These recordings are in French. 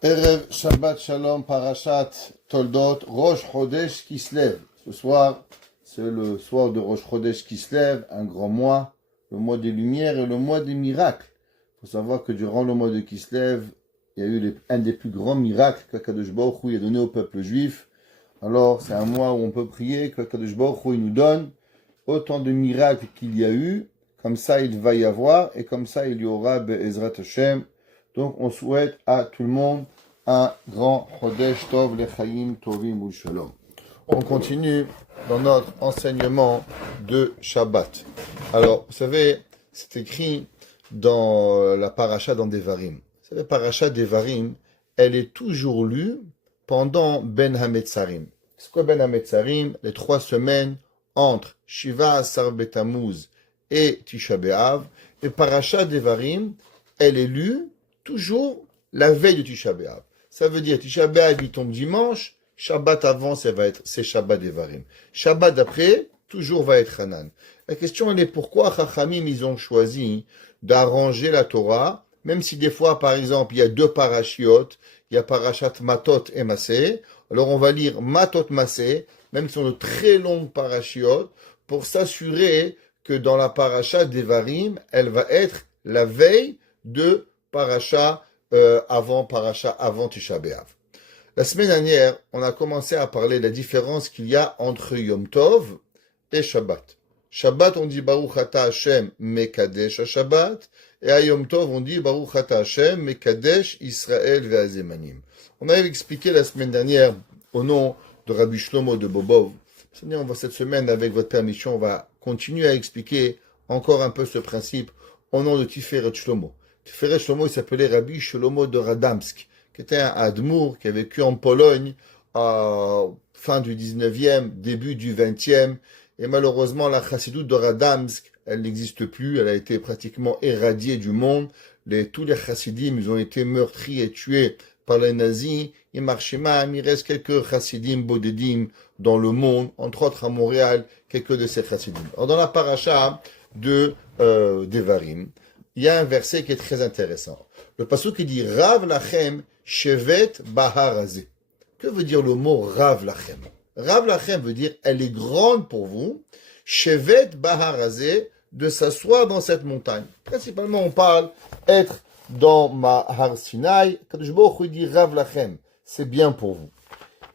Erev Shabbat Shalom Parashat Toldot Rosh Chodesh Kislev. Ce soir, c'est le soir de Rosh Chodesh Kislev, un grand mois, le mois des lumières et le mois des miracles. Il faut savoir que durant le mois de Kislev, il y a eu un des plus grands miracles qu'Akadosh Baruch Hu a donné au peuple juif. Alors, c'est un mois où on peut prier qu'Akadosh Baruch Hu nous donne autant de miracles qu'il y a eu, comme ça il va y avoir, et comme ça il y aura Be'ezrat Hashem. Donc, on souhaite à tout le monde un grand Chodesh Tov Lechaim Tovim U'Shalom. On continue dans notre enseignement de Shabbat. Alors, vous savez, c'est écrit dans la paracha dans Devarim. Vous savez, paracha Devarim, elle est toujours lue pendant Ben HaMetzarim. C'est quoi Ben HaMetzarim? Les 3 semaines entre Shiva Asar Betamuz et Tisha B'Av. Et paracha Devarim, elle est lue toujours la veille de Tisha B'Av. Ça veut dire Tisha B'Av il tombe dimanche, Shabbat avant c'est Shabbat Devarim. Shabbat d'après toujours va être Hanan. La question elle est pourquoi Chachamim ils ont choisi d'arranger la Torah, même si des fois par exemple il y a 2 parashiot, il y a parashat Matot et Masé. Alors on va lire Matot Masé, même si on a de très longues parashiot, pour s'assurer que dans la paracha Devarim, elle va être la veille de paracha avant Tisha B'Av. La semaine dernière, on a commencé à parler de la différence qu'il y a entre Yom Tov et Shabbat. Shabbat, on dit Baruch Ata Hashem Mekadesh Shabbat, et à Yom Tov, on dit Baruch Ata Hashem Mekadesh Israël Ve'azemanim. On avait expliqué la semaine dernière, au nom de Rabbi Shlomo de Bobov. Cette semaine, avec votre permission, on va continuer à expliquer encore un peu ce principe au nom de Tiferet Shlomo. Tiferet Shlomo, il s'appelait Rabbi Shlomo de Radamsk, qui était un Admour qui a vécu en Pologne à fin du 19e, début du 20e. Et malheureusement, la chassidoute de Radamsk, elle n'existe plus. Elle a été pratiquement éradiée du monde. Tous les chassidim, ils ont été meurtris et tués par les nazis. Il reste quelques chassidim bodedim dans le monde, entre autres à Montréal, quelques de ces chassidim. Alors dans la paracha de Devarim, il y a un verset qui est très intéressant. Le pasuk qui dit Rav lachem shevet baharazé. Que veut dire le mot Rav lachem? Rav lachem veut dire elle est grande pour vous. Shevet baharazé, de s'asseoir dans cette montagne. Principalement, on parle être dans Mahar Sinai. Kadosh Baruch Hu dit Rav lachem, c'est bien pour vous.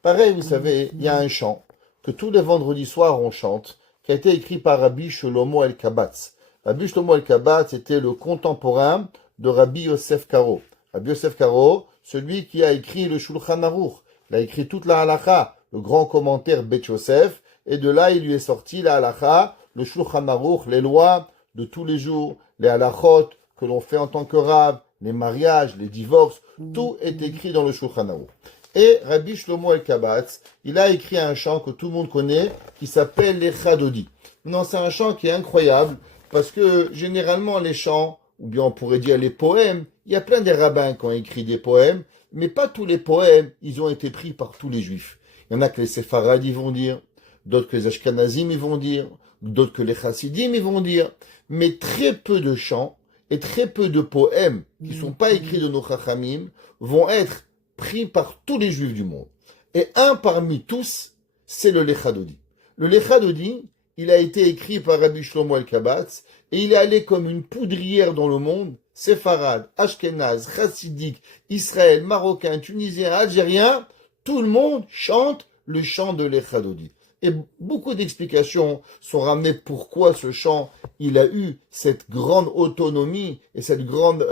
Pareil, vous savez, il y a un chant que tous les vendredis soirs on chante, qui a été écrit par Rabbi Shlomo El-Kabatz. Rabbi Shlomo El-Kabatz était le contemporain de Rabbi Yosef Karo. Rabbi Yosef Karo, celui qui a écrit le Shulchan Aruch. Il a écrit toute la halakha, le grand commentaire Bet Yosef, et de là il lui est sorti la halakha, le Shulchan Aruch, les lois de tous les jours, les halachot que l'on fait en tant que rave, les mariages, les divorces, tout est écrit dans le Shulchan Aruch. Et Rabbi Shlomo El-Kabatz, il a écrit un chant que tout le monde connaît, qui s'appelle l'Echadodi. Non, c'est un chant qui est incroyable, parce que généralement les chants, ou bien on pourrait dire les poèmes, il y a plein des rabbins qui ont écrit des poèmes, mais pas tous les poèmes, ils ont été pris par tous les juifs. Il y en a que les séfarades ils vont dire, d'autres que les ashkenazim ils vont dire, d'autres que les chassidim ils vont dire, mais très peu de chants et très peu de poèmes qui ne sont pas écrits de nos chachamim vont être pris par tous les juifs du monde. Et un parmi tous, c'est le Lechadodi. Le Lechadodi, il a été écrit par Rabbi Shlomo El-Kabatz et il est allé comme une poudrière dans le monde, séfarade, ashkenaz, chassidique, Israël, marocain, tunisien, algérien, tout le monde chante le chant de l'Echadodi. Et beaucoup d'explications sont ramenées pourquoi ce chant, il a eu cette grande autonomie et cette grande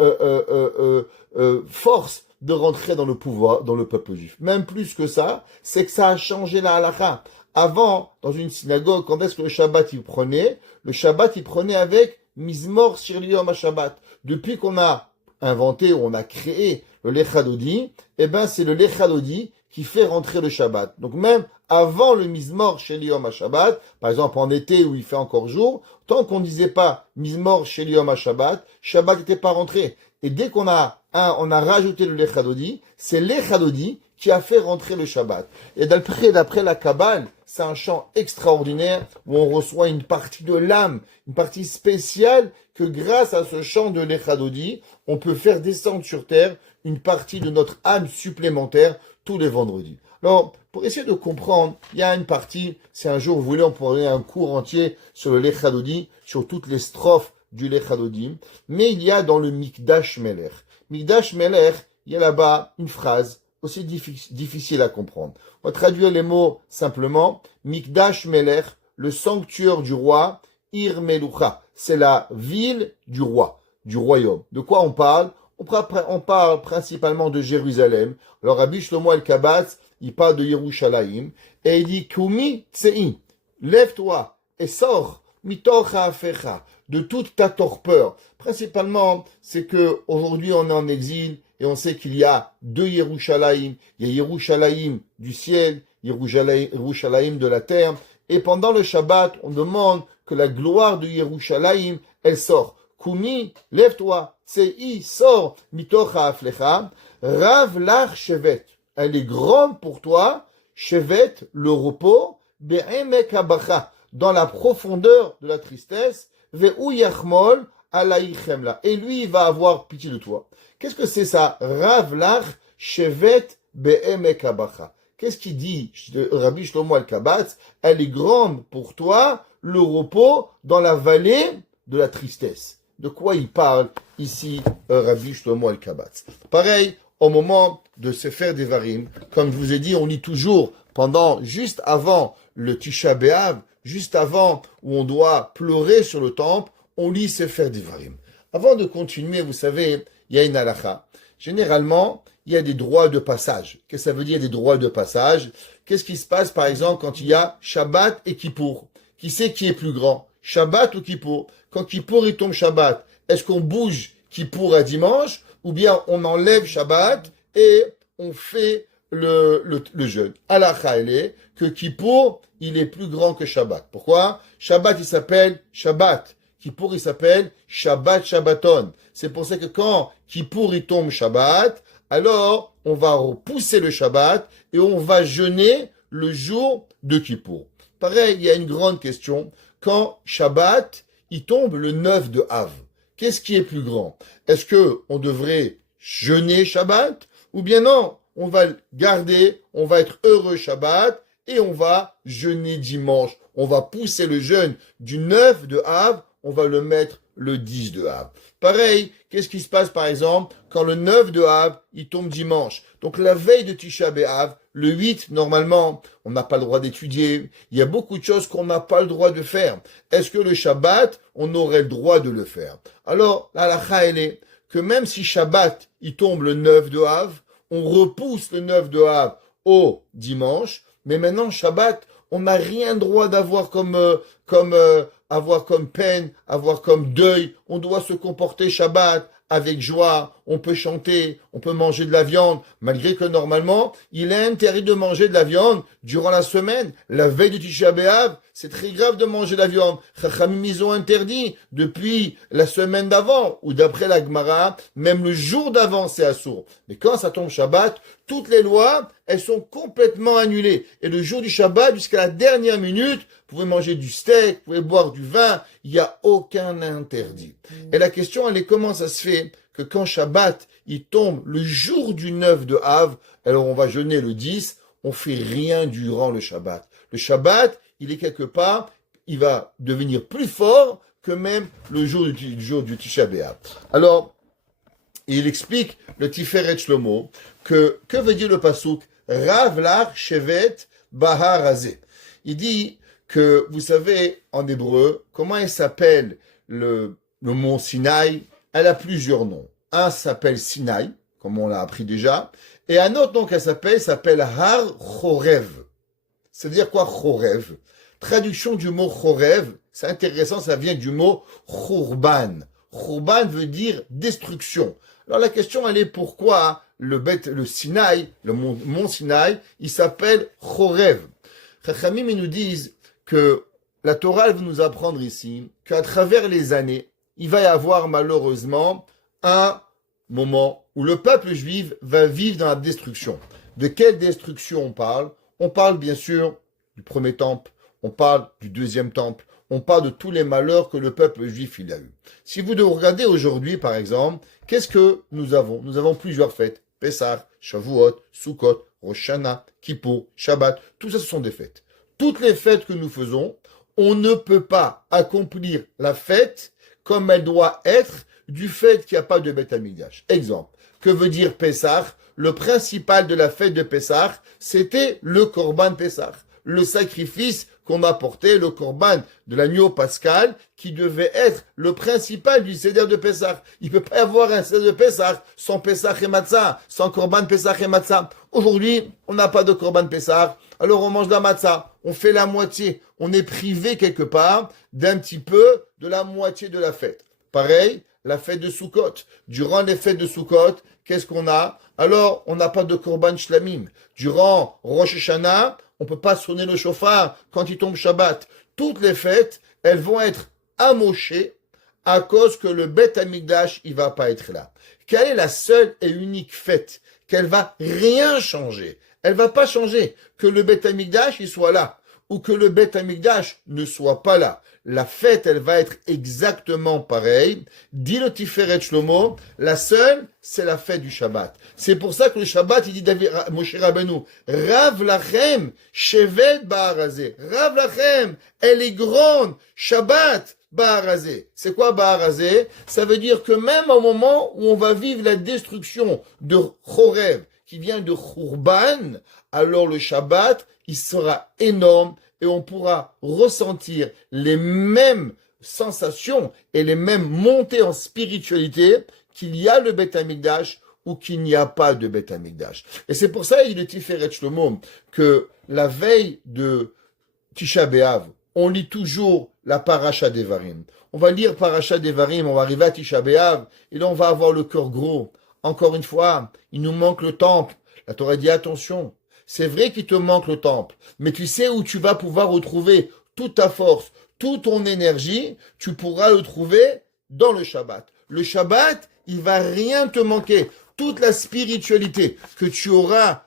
force de rentrer dans le pouvoir, dans le peuple juif. Même plus que ça, c'est que ça a changé la halakha. Avant, dans une synagogue, quand est-ce que le Shabbat il prenait? Le Shabbat il prenait avec Mizmor Shir Yom HaShabbat. Depuis qu'on a inventé, ou on a créé le Lechadodi, eh ben c'est le Lechadodi qui fait rentrer le Shabbat. Donc même avant le Mizmor Shel Yom HaShabbat, par exemple en été où il fait encore jour, tant qu'on ne disait pas Mizmor Shel Yom HaShabbat, Shabbat n'était pas rentré. Et dès qu'on a rajouté le Lechadodi, c'est Lechadodi qui a fait rentrer le Shabbat. Et d'après la Kabbale, c'est un chant extraordinaire où on reçoit une partie de l'âme, une partie spéciale que grâce à ce chant de l'Echadodi, on peut faire descendre sur terre une partie de notre âme supplémentaire tous les vendredis. Alors, pour essayer de comprendre, il y a une partie, si un jour vous voulez, on pourrait un cours entier sur le l'Echadodi, sur toutes les strophes du l'Echadodi, mais il y a dans le Mikdash Melech. Mikdash Melech, il y a là-bas une phrase aussi difficile à comprendre. On va traduire les mots simplement. Mikdash Melech, le sanctuaire du roi, Ir Melucha, c'est la ville du roi, du royaume. De quoi on parle? On parle principalement de Jérusalem. Alors Rabbi Shlomo el-Kabatz, il parle de Yerushalayim, et il dit, Kumi tsei, lève-toi et sors, mitocha afecha, de toute ta torpeur. Principalement, c'est que aujourd'hui on est en exil, et on sait qu'il y a deux Yerushalayim. Il y a Yerushalayim du ciel, Yerushalayim de la terre, et pendant le Shabbat, on demande que la gloire de Yerushalayim, elle sort. Kumi, lève-toi, tsei, sors, mitocha aflecha, rav lach shevet. Elle est grande pour toi, shevet, le repos, be'emek habacha, dans la profondeur de la tristesse, ve'u yachmol alaïchemla. Et lui, il va avoir pitié de toi. Qu'est-ce que c'est ça? Rav lach shevet be'emek habacha. Qu'est-ce qu'il dit Rabbi Shlomo el-Kabatz? Elle est grande pour toi, le repos dans la vallée de la tristesse. De quoi il parle ici, Rabbi Shlomo el-Kabatz? Pareil, au moment de se faire des varim, comme je vous ai dit, on lit toujours juste avant le Tisha B'Av, juste avant où on doit pleurer sur le temple, on lit se faire des varim. Avant de continuer, vous savez, il y a une halakha. Généralement, il y a des droits de passage. Qu'est-ce que ça veut dire des droits de passage? Qu'est-ce qui se passe par exemple quand il y a Shabbat et Kippour? Qui c'est qui est plus grand? Shabbat ou Kippour? Quand Kippour il tombe Shabbat, est-ce qu'on bouge Kippour à dimanche? Ou bien on enlève Shabbat et on fait le jeûne? Halakha, elle est que Kippour, il est plus grand que Shabbat. Pourquoi? Shabbat, il s'appelle Shabbat. Kippour, il s'appelle Shabbat Shabbaton. C'est pour ça que quand Kippour, il tombe Shabbat, alors on va repousser le Shabbat et on va jeûner le jour de Kippour. Pareil, il y a une grande question. Quand Shabbat, il tombe le 9 de Av, qu'est-ce qui est plus grand? Est-ce que on devrait jeûner Shabbat? Ou bien non, on va le garder, on va être heureux Shabbat et on va jeûner dimanche. On va pousser le jeûne du 9 de Av, on va le mettre le 10 de Av. Pareil, qu'est-ce qui se passe par exemple quand le 9 de Av, il tombe dimanche? Donc la veille de Tisha B'Av, le 8, normalement, on n'a pas le droit d'étudier. Il y a beaucoup de choses qu'on n'a pas le droit de faire. Est-ce que le Shabbat, on aurait le droit de le faire? Alors, la halakha, elle est que même si Shabbat, il tombe le 9 de Av, on repousse le 9 de Av au dimanche, mais maintenant, Shabbat, on n'a rien droit d'avoir avoir comme peine, avoir comme deuil. On doit se comporter Shabbat avec joie, on peut chanter, on peut manger de la viande, malgré que normalement, il est interdit de manger de la viande durant la semaine. La veille du Tisha B'Av, c'est très grave de manger de la viande. Chachamim, ils ont interdit depuis la semaine d'avant, ou d'après la Gemara, même le jour d'avant, c'est assourd. Mais quand ça tombe Shabbat, toutes les lois, elles sont complètement annulées. Et le jour du Shabbat, jusqu'à la dernière minute, vous pouvez manger du steak, vous pouvez boire du vin, il n'y a aucun interdit. Et la question, elle est comment ça se fait que quand Shabbat, il tombe le jour du 9 de Av, alors on va jeûner le 10, on fait rien durant le Shabbat. Le Shabbat, il est quelque part, il va devenir plus fort que même le jour du Tisha B'Av. Alors, il explique le Tiferet Shlomo que veut dire le pasuk Rav lach shevet bahar hazeh. Il dit que, vous savez, en hébreu, comment il s'appelle le mont Sinaï? Elle a plusieurs noms. Un s'appelle Sinaï, comme on l'a appris déjà, et un autre nom qu'elle s'appelle Har Chorev. C'est-à-dire quoi Chorev? Traduction du mot Chorev, c'est intéressant, ça vient du mot Churban. Churban veut dire destruction. Alors la question, elle est pourquoi le Sinaï, le mont Sinaï, il s'appelle Chorev. Chachamim, ils nous disent que la Torah elle veut nous apprendre ici qu'à travers les années, il va y avoir malheureusement un moment où le peuple juif va vivre dans la destruction. De quelle destruction on parle? On parle bien sûr du premier temple, on parle du deuxième temple, on parle de tous les malheurs que le peuple juif il a eu. Si vous regardez aujourd'hui, par exemple, qu'est-ce que nous avons? Nous avons plusieurs fêtes. Pessah, Shavuot, Sukkot, Rosh Hashanah, Kippour, Shabbat, tout ça ce sont des fêtes. Toutes les fêtes que nous faisons, on ne peut pas accomplir la fête comme elle doit être du fait qu'il n'y a pas de Beth Amikdash. Exemple, que veut dire Pessah? Le principal de la fête de Pessah, c'était le Korban Pessah, le sacrifice qu'on apportait, le Korban de l'agneau pascal, qui devait être le principal du Seder de Pessah. Il ne peut pas y avoir un Seder de Pessah sans Pessah et Matzah, sans Korban Pessah et Matzah. Aujourd'hui, on n'a pas de Korban Pessah, alors on mange de la Matzah, on fait la moitié, on est privé quelque part d'un petit peu de la moitié de la fête. Pareil, la fête de Sukkot. Durant les fêtes de Sukkot, qu'est-ce qu'on a? Alors, on n'a pas de Korban Shlamim. Durant Rosh Hashanah, on ne peut pas sonner le chauffard quand il tombe Shabbat. Toutes les fêtes, elles vont être amochées à cause que le Beth Amikdash, il va pas être là. Quelle est la seule et unique fête qu'elle va rien changer? Elle va pas changer que le Beth Amikdash, il soit là ou que le Beth Amikdash ne soit pas là. La fête, elle va être exactement pareille. Dit le Tiferet Shlomo, la seule, c'est la fête du Shabbat. C'est pour ça que le Shabbat, il dit David, Moshe Rabbeinu, Rav Lachem, Shevet Ba'arazé. Rav Lachem, elle est grande. Shabbat, Ba'arazé. C'est quoi Ba'arazé? Ça veut dire que même au moment où on va vivre la destruction de Chorev, qui vient de Khurban, alors le Shabbat, il sera énorme et on pourra ressentir les mêmes sensations et les mêmes montées en spiritualité qu'il y a le Beth Amikdash ou qu'il n'y a pas de Beth Amikdash. Et c'est pour ça, il est Tiferet Shlomo, que la veille de Tisha B'Av, on lit toujours la Parasha Devarim. On va lire Parasha Devarim, on va arriver à Tisha B'Av, et là on va avoir le cœur gros. Encore une fois, il nous manque le temple. La Torah dit attention. C'est vrai qu'il te manque le temple, mais tu sais où tu vas pouvoir retrouver toute ta force, toute ton énergie, tu pourras le trouver dans le Shabbat. Le Shabbat, il va rien te manquer. Toute la spiritualité que tu auras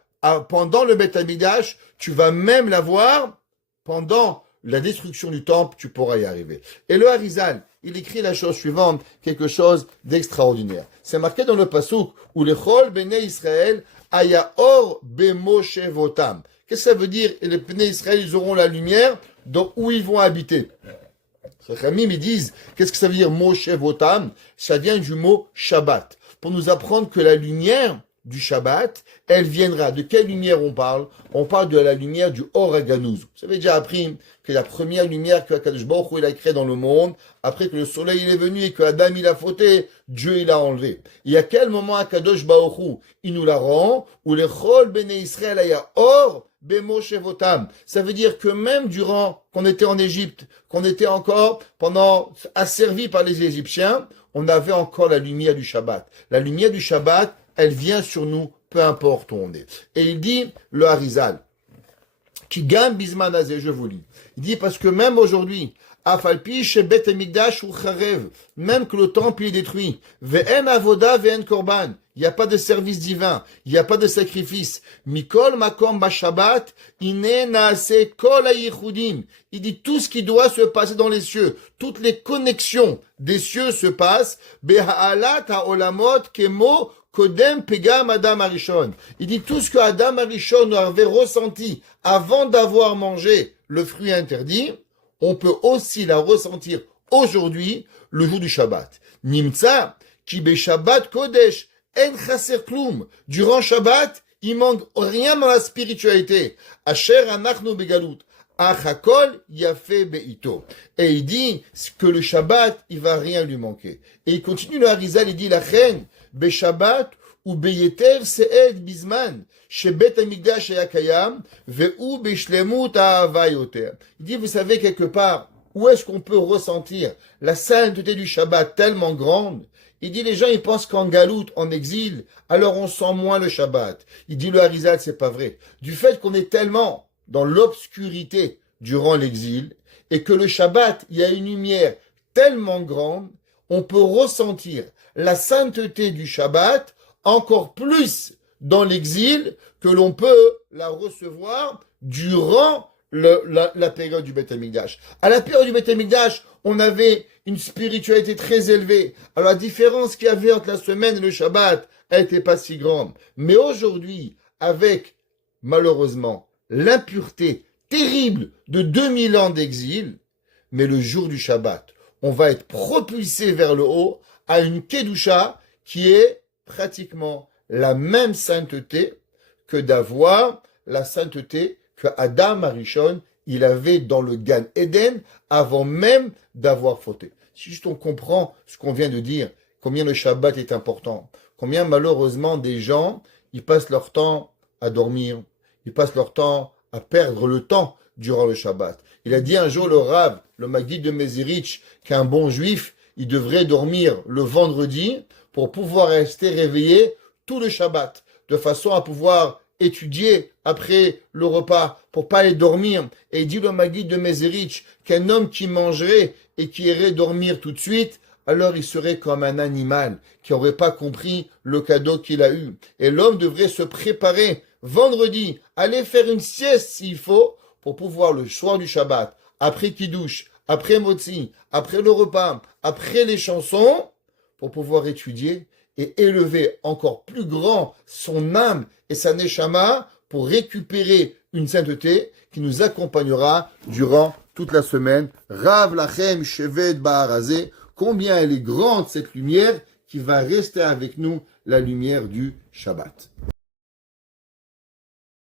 pendant le Beth Amikdash, tu vas même l'avoir pendant la destruction du temple, tu pourras y arriver. Et le Harizal, il écrit la chose suivante, quelque chose d'extraordinaire. C'est marqué dans le Pasuk, où les Chol Bnei Israël Aya or bemoshe votam. Qu'est-ce que ça veut dire? Et les Bnei Israël, ils auront la lumière où ils vont habiter. Les Chachamim, ils disent, qu'est-ce que ça veut dire Moshe votam? Ça vient du mot Shabbat. Pour nous apprendre que la lumière du Shabbat, elle viendra. De quelle lumière on parle? On parle de la lumière du Or HaGanuz. Vous avez déjà appris que la première lumière que Akadosh Baruch Hu il a créée dans le monde, après que le soleil il est venu et que Adam il a fauté, Dieu il a enlevé. Et à quel moment Akadosh Baruch Hu il nous la rend? Ou les Chol Bnei Israël aya Or Bemoshe Votam. Ça veut dire que même durant qu'on était en Égypte, qu'on était encore pendant asservis par les Égyptiens, on avait encore la lumière du Shabbat. La lumière du Shabbat, elle vient sur nous, peu importe où on est. Et il dit, le Harizal, qui gagne Bismanazé, je vous lis. Il dit, parce que même aujourd'hui, Afalpi, chez Bet Amikdash ou Charev, même que le temple est détruit, Ve'en Avoda, Ve'en Korban, il n'y a pas de service divin, il n'y a pas de sacrifice. Mikol Makom Bashabat, Ine Naase Kol Hayichudim. Il dit tout ce qui doit se passer dans les cieux, toutes les connexions des cieux se passent, Beha'alat Ha'olamot Kemo Kodem Pegam Adam Arishon. Il dit tout ce que Adam Arishon avait ressenti avant d'avoir mangé le fruit interdit, on peut aussi la ressentir aujourd'hui, le jour du Shabbat. Nimtza, ki be Shabbat Kodesh, en chaser klum. Durant Shabbat, il manque rien dans la spiritualité. Asher anachnu begalut. Achakol yafe beito. Et il dit que le Shabbat, il va rien lui manquer. Et il continue le Harizal, il dit la reine, be Shabbat ou be yeter se'ed bizman. Shebet Amikdash Hayakayam, ve'u bishlemut ha'ava yoter. Il dit, vous savez, quelque part, où est-ce qu'on peut ressentir la sainteté du Shabbat tellement grande? Il dit, les gens, ils pensent qu'en galoute, en exil, alors on sent moins le Shabbat. Il dit, le Harizal, c'est pas vrai. Du fait qu'on est tellement dans l'obscurité durant l'exil, et que le Shabbat, il y a une lumière tellement grande, on peut ressentir la sainteté du Shabbat encore plus dans l'exil que l'on peut la recevoir durant la période du Beth Amikdash. À la période du Beth Amikdash, on avait une spiritualité très élevée. Alors la différence qu'il y avait entre la semaine et le Shabbat, elle n'était pas si grande. Mais aujourd'hui, avec, malheureusement, l'impureté terrible de 2000 ans d'exil, mais le jour du Shabbat, on va être propulsé vers le haut à une Kedusha qui est pratiquement la même sainteté que d'avoir la sainteté que Adam Arishon, il avait dans le Gan Eden avant même d'avoir fauté. Si juste on comprend ce qu'on vient de dire, combien le Shabbat est important, combien malheureusement des gens, ils passent leur temps à dormir, ils passent leur temps à perdre le temps durant le Shabbat. Il a dit un jour le Rav, le Maguide de Mezirich, qu'un bon juif, il devrait dormir le vendredi pour pouvoir rester réveillé tout le Shabbat, de façon à pouvoir étudier après le repas, pour pas aller dormir. Et il dit le Maguide de Mezirich qu'un homme qui mangerait et qui irait dormir tout de suite, alors il serait comme un animal qui n'aurait pas compris le cadeau qu'il a eu. Et l'homme devrait se préparer vendredi, aller faire une sieste s'il faut, pour pouvoir le soir du Shabbat, après Kiddush, après Motzi, après le repas, après les chansons, pour pouvoir étudier et élever encore plus grand son âme et sa neshama pour récupérer une sainteté qui nous accompagnera durant toute la semaine. Rav Lachem Shevet Ba'arazé, combien elle est grande cette lumière qui va rester avec nous, la lumière du Shabbat.